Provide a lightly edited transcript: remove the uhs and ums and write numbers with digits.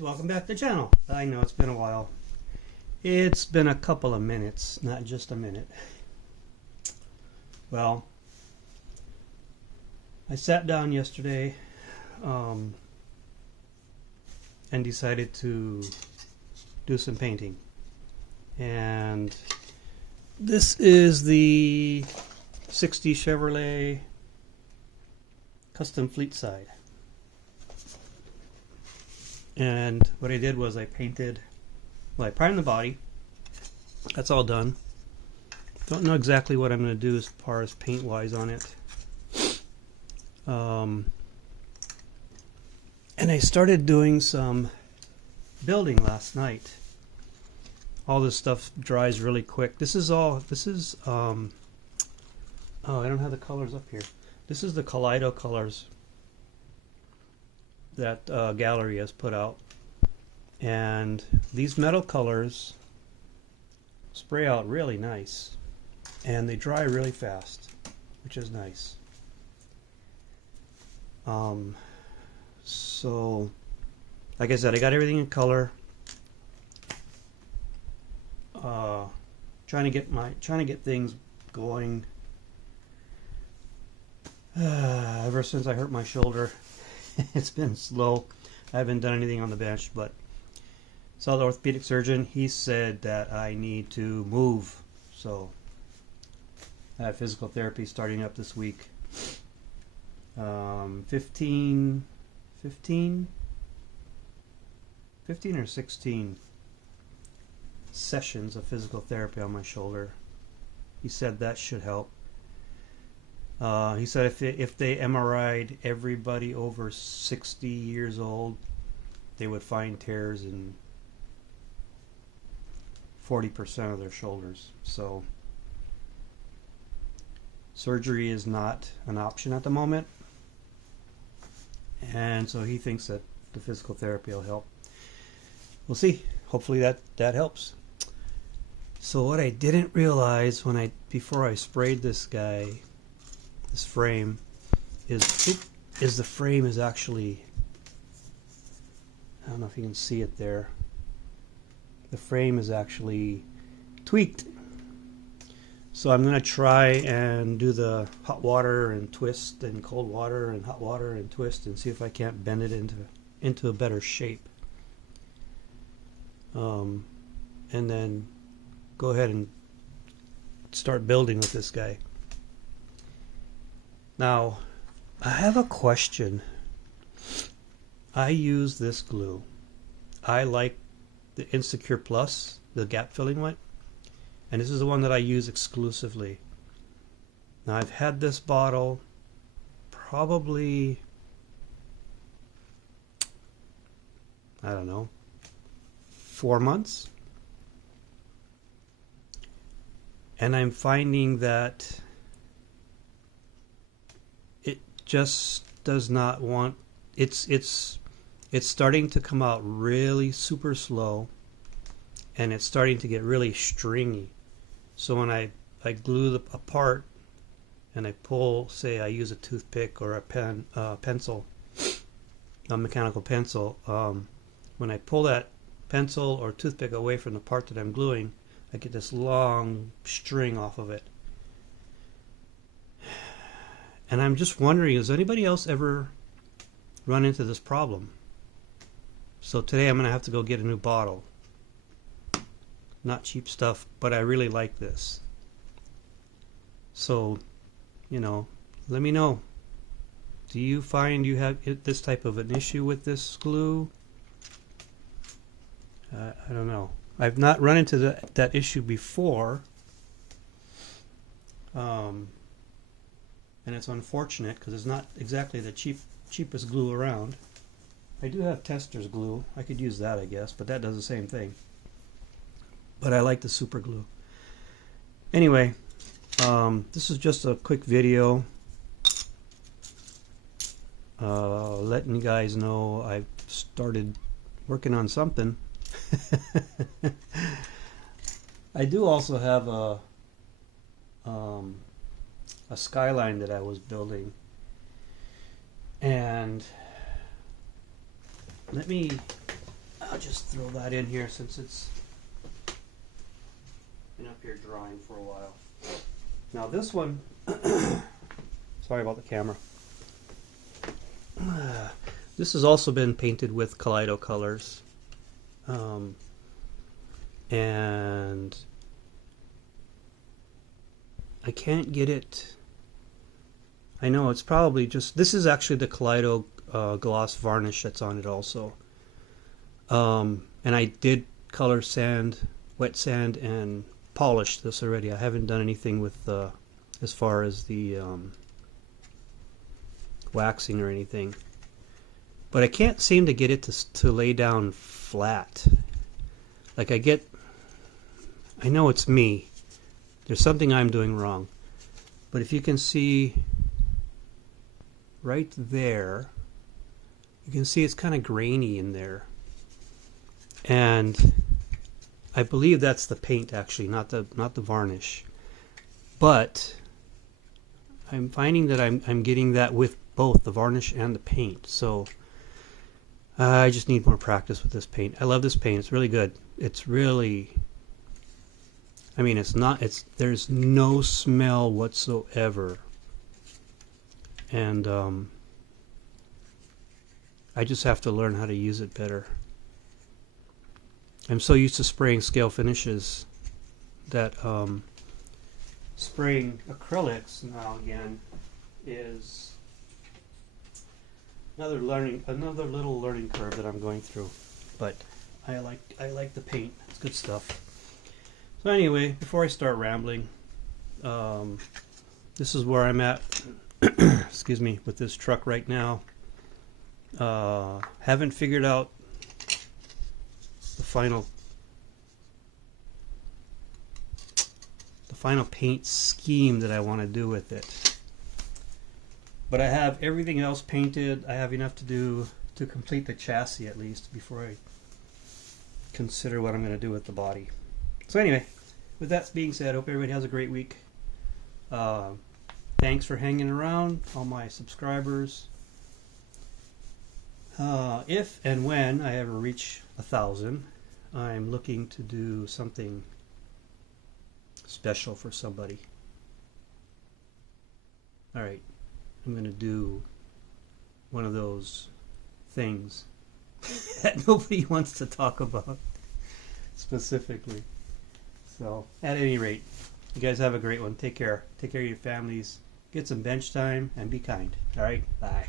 guys, welcome back to the channel. I know it's been a while. It's been a couple of minutes, not just a minute. Well, I sat down yesterday and decided to do some painting. And this is the 60 Chevrolet Custom Fleet Side. And what I did was I primed the body. That's all done. Don't know exactly what I'm going to do as far as paint wise on it. And I started doing some building last night. All this stuff dries really quick. Oh, I don't have the colors up here. This is the Kaleido colors that Gallery has put out, and these metal colors spray out really nice and they dry really fast, which is nice. So like I said, I got everything in color. Trying to get things going. Ever since I hurt my shoulder, it's been slow. I haven't done anything on the bench, but saw the orthopedic surgeon. He said that I need to move, so I have physical therapy starting up this week. 15 or 16 sessions of physical therapy on my shoulder. He said that should help. He said if they MRI'd everybody over 60 years old, they would find tears in 40% of their shoulders. So surgery is not an option at the moment, and so he thinks that the physical therapy will help. We'll see. Hopefully that helps. So what I didn't realize before I sprayed this frame is the frame is actually, I don't know if you can see it there, the frame is actually tweaked. So I'm going to try and do the hot water and twist and cold water and hot water and twist and see if I can't bend it into a better shape, and then go ahead and start building with this guy. Now, I have a question. I use this glue. I like the Insecure Plus, the gap filling one, and this is the one that I use exclusively. Now, I've had this bottle probably, I don't know, 4 months, and I'm finding that just does not want, it's starting to come out really super slow, and it's starting to get really stringy. So when I glue a part and I pull, say I use a toothpick or a pencil, a mechanical pencil, when I pull that pencil or toothpick away from the part that I'm gluing, I get this long string off of it. And I'm just wondering, has anybody else ever run into this problem? So today I'm going to have to go get a new bottle. Not cheap stuff, but I really like this. So, let me know. Do you find you have this type of an issue with this glue? I don't know. I've not run into that issue before. And it's unfortunate because it's not exactly the cheapest glue around. I do have Tester's glue. I could use that, I guess, but that does the same thing. But I like the super glue. Anyway, this is just a quick video letting you guys know I've started working on something. I do also have a skyline that I was building, and let me I'll just throw that in here since it's been up here drying for a while. Now this one, sorry about the camera. This has also been painted with Kaleido colors. And I can't get it. I know it's probably just, this is actually the Kaleido gloss varnish that's on it also. And I did color sand, wet sand, and polish this already. I haven't done anything with as far as the waxing or anything. But I can't seem to get it to lay down flat. Like I know it's me. There's something I'm doing wrong. But if you can see right there, you can see it's kind of grainy in there. And I believe that's the paint actually, not the varnish. But I'm finding that I'm getting that with both the varnish and the paint. So I just need more practice with this paint. I love this paint. It's really good. It's really, I mean, there's no smell whatsoever. And I just have to learn how to use it better. I'm so used to spraying scale finishes that spraying acrylics now again is another little learning curve that I'm going through. But I like the paint. It's good stuff. So anyway, before I start rambling, this is where I'm at. Excuse me, with this truck right now. Haven't figured out the final paint scheme that I want to do with it. But I have everything else painted. I have enough to do to complete the chassis at least before I consider what I'm going to do with the body. So anyway, with that being said, I hope everybody has a great week. Thanks for hanging around, all my subscribers. If and when I ever reach 1,000, I'm looking to do something special for somebody. Alright, I'm going to do one of those things that nobody wants to talk about specifically. So, at any rate, you guys have a great one. Take care. Take care of your families. Get some bench time and be kind. Alright, bye.